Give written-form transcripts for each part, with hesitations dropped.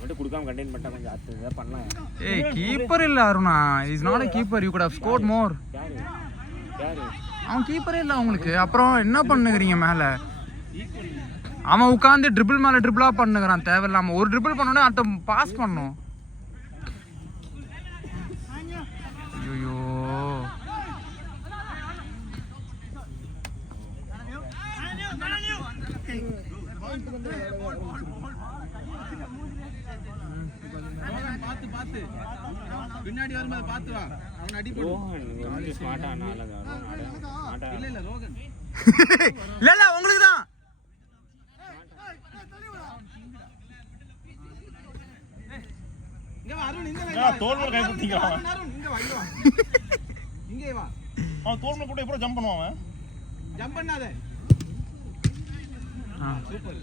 மட்டும் கொடுக்காம கண்டெயின் பண்ணா கொஞ்சம் அத பண்ணலாம். ஏய் கீப்பர் இல்ல Aruna, is not a keeper, you could have scored more. யாரு அவன் கீப்பரே இல்ல உங்களுக்கு. அப்புறம் என்ன பண்ணுகிறீங்க மேல? அவன் உட்கார்ந்து ட்ரிபிள் மேல ட்ரிபிளா பண்ணுகிறான் தேவையில்லாம. ஒரு ட்ரிபிள் பண்ணோட அடுத்த பாஸ் பண்ணணும். ஐயோ பின்னாடி வரும்போது பாத்து வா, அவன் அடி போடு. ரோஹன் ஸ்மார்ட்டா ஆனாலங்க. ஸ்மார்ட்டா இல்ல ரோகன் இல்ல உங்களுக்கு தான். இங்க வா அருண், இங்க வா. தோல் மேல கை குத்திங்க. அருண் இங்க வா, இங்க வா. இங்க வா. அவன் தோல் மேல கூட எப்போ ஜம்ப் பண்ணுவான் அவன்? ஜம்ப் பண்ணாத. சூப்பர்.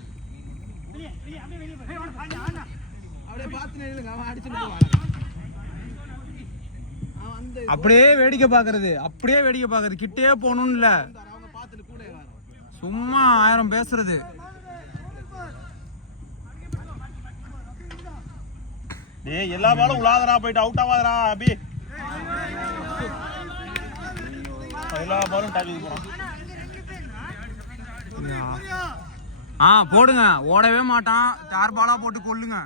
அப்படியே பாத்து நில்லுங்க, அவன் அடிச்சிட்டு போவான். அவன் அந்த அப்படியே வேடிக்கை பாக்குறது, அப்படியே வேடிக்கை பாக்குறது, கிட்டே போகணும்னு இல்ல, அவங்க பாத்துட்டு கூட வர. சும்மா 1000 பேசுறது. டேய் எல்லா பாலும் உலாதரா, போயிட்டு அவுட் ஆவாதடா அபி. எல்லா பாலும் டாக்கிங் போறான். போடுங்க, ஓடவே மாட்டான். தார் பாலா போட்டு கொல்லுங்க.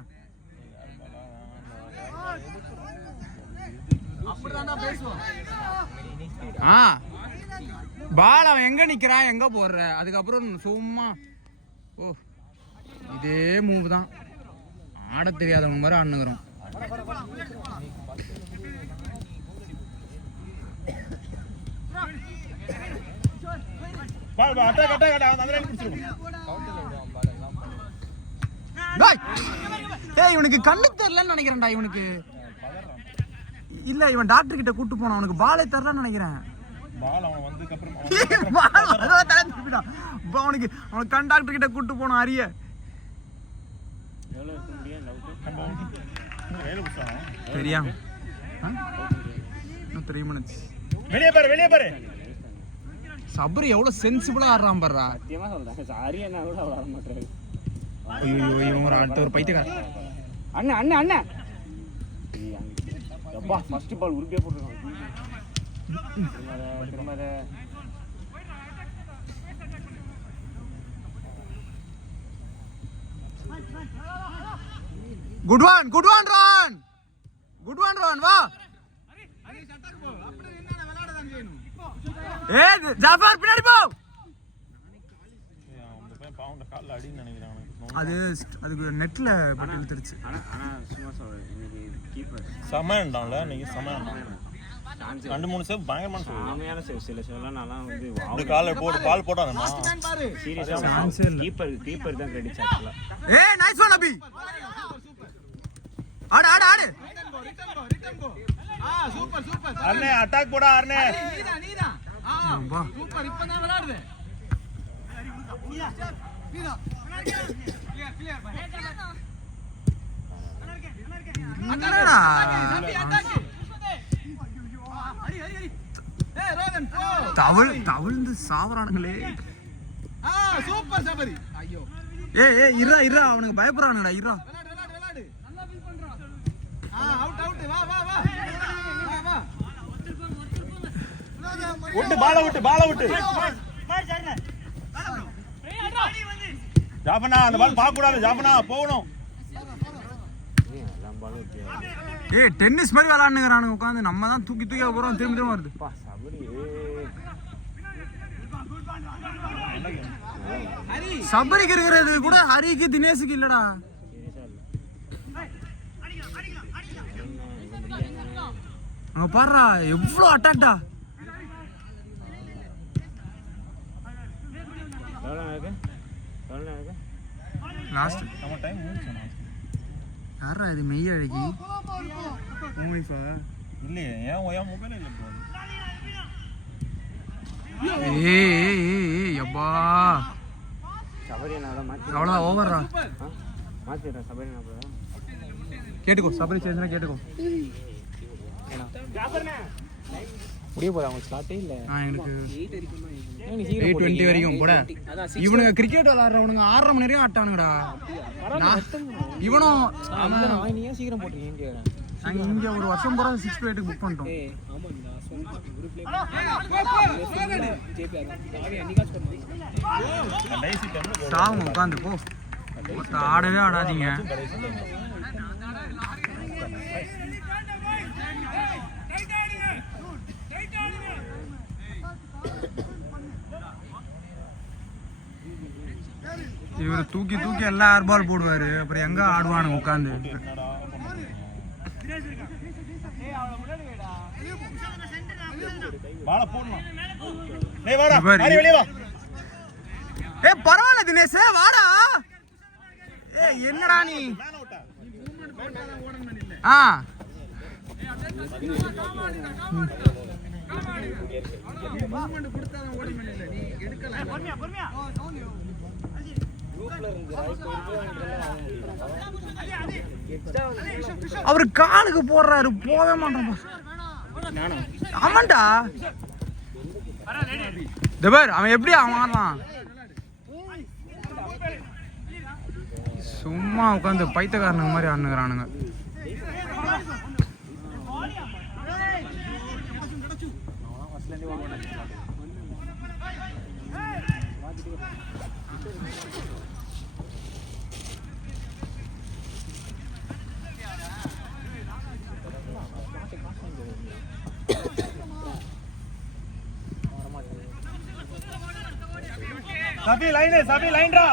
பால் அவன் எங்க நிக்கிறான், எங்க போடுற, அதுக்கப்புறம் சும்மா ஓ இதே மூவ் தான். ஆட தெரியாதவங்க மாதிரி ஆடுனுங்கிறோம். பால் அட்டாக் அட்டாக் அட்டாக் அந்த லைன் பிடிச்சிரு. டேய் இவனுக்கு கண்ணு தெரியலன்னு நினைக்கிறேன்டா. இவனுக்கு இல்ல, இவன் டாக்டர் கிட்ட கூட்டு போனான். அவனுக்கு பாலே தெரியலன்னு நினைக்கிறேன். பால் அவன் வந்ததுக்கு அப்புறம் அவனுக்கு கண் டாக்டர் கிட்ட கூட்டு போனான். அரிய எவ்வளவு இருக்க முடியும் லவுட் வேலை புடிச்சான். சரியா 3 minutes. வெளியே பாரு. சபரி எவ்வளவு சென்சிபிளா ஆடுறான் பாருடா. சத்தியமா சொல்றேன், சாரி என்ன கூட வர மாட்டாரு. ஐயோ இவன் அடுத்த ஒரு பைத்தியக்கார. அண்ணா அப்பா ஃபர்ஸ்ட் பால் உருப்பே போட்டுருக்கான். திரும்ப குட் ஒன் ரான் வா. ஏய் ஜாஃபர் பின்னாடி போ. அந்த பையன் பாவுண்ட கால்ல அடின்னு நினைக்கிறான். அதுக்கு நெட்ல பட்டு இழுத்துருச்சு. ஆனா சும்மா சொல்றேன், இன்னைக்கு கீப்பர் சமயண்டான்ல நீங்க சமயண்டான் 2-3 சேவ் பயங்கரமான சேவ். சாமையான சேவ். சில சேவ்லாம் நான்லாம் வந்து இந்த கால்ல போட்டு பால் போட்டானே சீரியஸா கீப்பர் தான் கிரெடிட் ஆக்சுவலா. ஏய் நைஸ் ஒன் அபி. ஆடு ரிட்டன் கோ. சூப்பர். அர்னே அட்டாக் போடா அர்னே. நீதா வா. சூப்பர், இப்பதான் விளையாடுது. நீதா கிளியர் பை. அட்டாக். ஏய் ரோகன் போ. தவிழ்ந்து சாவறானுங்களே. சூப்பர் சபரி. ஐயோ ஏய் இறா அவனுக்கு பயப்படுறானுடா. இறா விளையாடு. நல்லா பீல் பண்றான். அவுட் வா. விட்டு பால விட்டு. ஜாபனா அந்த பால் பார்க்க கூடாது. ஜாபனா போகணும். எல்லாம் பாலும் ஏய் டென்னிஸ் மாதிரி விளையாடுறானுங்க உட்காந்து. நம்ம தான் தூக்கி போறோம். திரும்ப வருது. சபரிக்கு இருக்கிறது கூட ஹரிக்கு தினேஷுக்கு இல்லடா. அங்க பாருடா எவ்வளவு அட்டாக்டா. லாஸ்ட் நம்ம டைம் முடிச்சோம். யாரா இது மெய் அழகி? இல்லையே ஏன் மொபைல் இல்ல ப்ரோ. ஏய் அப்பா சபரினால மாத்தி அவ்வளோ ஓவரா. மாத்திடுறேன் சபரினா ப்ரோ. கேட்டுக்கோ சபரி சேர்ந்தா கேட்டுக்கோ. முடிய போதா அவங்க ஸ்லாட்டே இல்லை. எங்களுக்கு 8:20 வரைக்கும் கூட. இவனுங்க கிரிக்கெட் விளையாடுறவனுங்க 6:30 மணி வரைக்கும் ஆட்டானுங்கடா. இவனும் சீக்கிரம் போட்டுருக்கீங்க. நாங்க இங்க ஒரு வருஷம் பூரா 6 to 8 புக் பண்ணிட்டோம். சாவும் உட்காந்து போ, ஆடவே ஆடாதீங்க. இவர் தூக்கி தூக்கி எல்லாம் ஏர்பால் போடுவாரு, அப்புறம் எங்க ஆடுவானுங்க உட்காந்து. பரவாயில்ல தினேஷ், வாடா. என்னடா நீ? அவரு காலுக்கு போடுறாரு, போவே மாட்டான். ஆமாண்டா, அவன் எப்படி ஆடலாம்? சும்மா உட்காந்து பைத்தியக்காரனுங்க மாதிரி ஆடுனுங்கிறானுங்க. सभी लाइन ड्रा.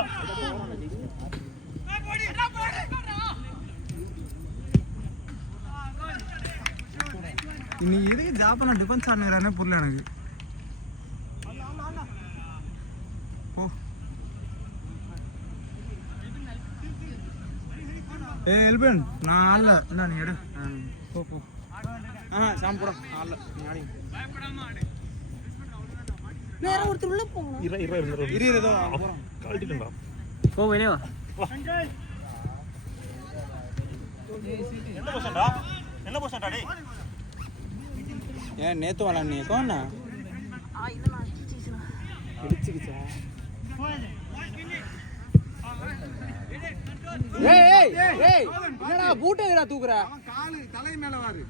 இன்னைக்கு எதுக்கு ஜாப்பனா டிஃபென்ஸ் ஆடுறானே புரியல எனக்கு. எல்பன் நான் ஆடல, என்ன நீ எடு போ போ. சாம் கூட ஆடல, நீ ஆடி. நேரா ஒருத்தர் உள்ள போங்க. இரு ஏதோ போறோம். கழட்டிட்டா. போ வெளிய வா. என்ன பொசிஷன்டா டேய்? ஏன் நேத்து வாடா நீ கோண்ணா? இதெல்லாம் அடிச்சிச்சா. அடிச்சிச்சா? ஏய் என்னடா பூட்டேடா தூக்குற? அவன் கால் தலை மேல வாரு.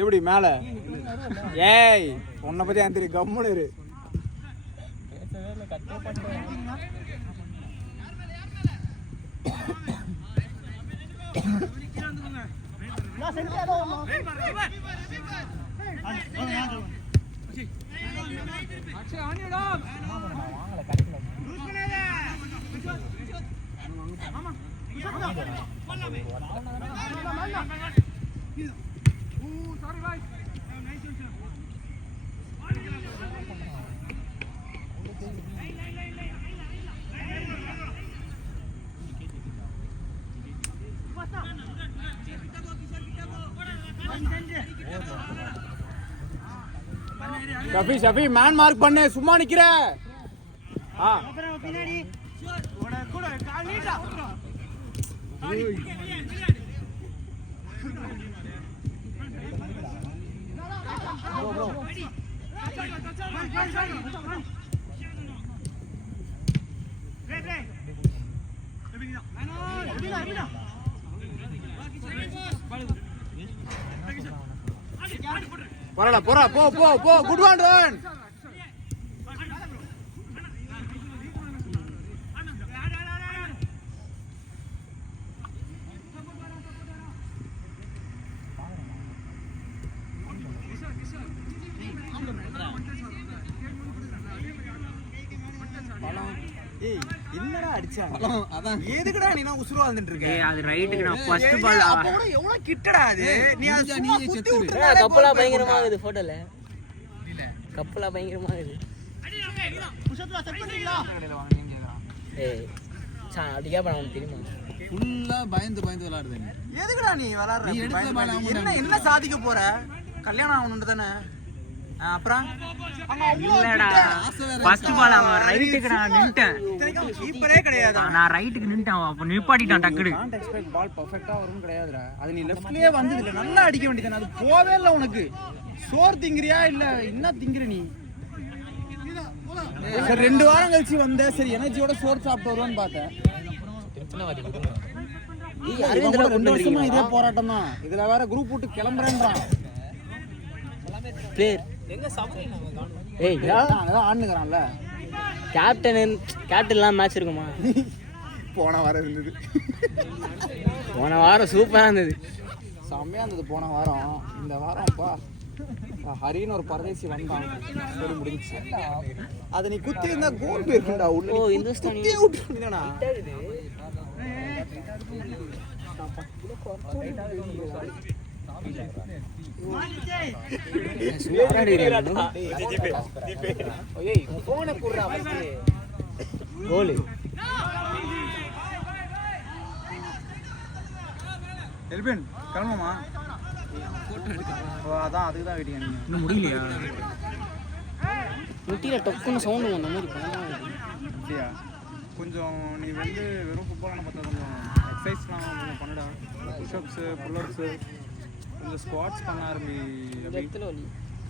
எப்படி மேல? ஏய் உன்னை பத்தி எனக்கு தெரியும், கம்முனு இரு. அக்ஷய் ஆனிடா சாரி பாய் ஷஃபி மேன் மார்க் பண்ணு, சும்மா நிக்கிற. பின்னாடி கூட கால் நீட்டா போறடா போறா, போ போ போ. Good one run. என்னடா அடிச்சாங்க அதான் எதுக்குடா நீ நான் உசுரு வாழ்ந்துட்டு இருக்க அது ரைட்டுக்கு நான் ஃபர்ஸ்ட் பால் அப்ப கூட எவ்வளவு கிட்டடா அது நீ அது சும்மா குத்தி விட்டு கப்பலா பயங்கரமா இருக்குது போட்டோல கப்பலா பயங்கரமா இருக்குது புஷத்ல செட் பண்றீங்களா ஏய் அப்படியே பண்ண உனக்கு தெரியுமா ஃபுல்லா பயந்து விளையாடுது. எதுக்குடா நீ விளையாடுற நீ எடுத்த பால் அவங்க என்ன சாதிக்க போற கல்யாணம் ஆகணும்னு தானே அப்புறம் இல்லடா ஃபர்ஸ்ட் பால் அவன் ரைட்டுக்கு நான் நின்னுட்டேன். கீப்பரே கிடையாது நான் ரைட்டுக்கு நின்னுட்டேன். அப்ப நிப்பாட்டிட்டான் டக்குடு. காண்ட் எக்ஸ்பெக்ட் பால் பெர்ஃபெக்ட்டா வரும்னு கிடையாதுடா. அது நீ லெஃப்ட்லயே வந்தது இல்ல, நல்லா அடிக்க வேண்டியதானே. அது போவே இல்ல உனக்கு. சோர் திங்கறியா இல்ல என்ன திங்கற நீ? சரி 2 வாரம் கழிச்சு வந்த, சரி எனர்ஜியோட சோறு சாப்பிட்டு வருவான்னு பார்த்தேன். அரவிந்த்ல 2 வருஷமா இதே போராட்டம் தான். இதுல வேற குரூப் விட்டு கிளம்புறேன்றான். பிளேயர் ஏய் அதான் ஆடுனுங்கறான்ல. கேப்டன்லாம் மேட்ச் இருக்குமா? போன வாரம் இருந்தது. போன வாரம் சூப்பரா இருந்தது. செம்மையா இருந்தது போன வாரம். இந்த வாரம் அப்பா ஹரின்னு ஒரு பரதேசி வந்தான், சரி முடிஞ்சிச்சு. அதை நீ குத்தி இருந்தா கோல் போயிருக்கும்டா உள்ள. ஓ இந்துஸ்தானி குத்தியே விட்டுருந்தீங்கடா. ஏய் போனை குடுறா ஃபர்ஸ்ட் கோல் எல்பின் கிளம்புமா? அதான் அதுக்கு தான் வெயிட்டிங். நீங்க இன்னும் முடியலையா? முட்டில டொக்குன்னு சவுண்ட் வந்த மாதிரி பண்ணா அப்படியா? கொஞ்சம் நீ வந்து வெறும் ஃபுட்பாலான பார்த்தா கொஞ்சம் எக்ஸசைஸ்லாம் கொஞ்சம் பண்ணுடா. புஷ்அப்ஸு புல்லப்ஸு கொஞ்சம் ஸ்குவாட்ஸ் பண்ண ஆரம்பி. இடத்துல வலி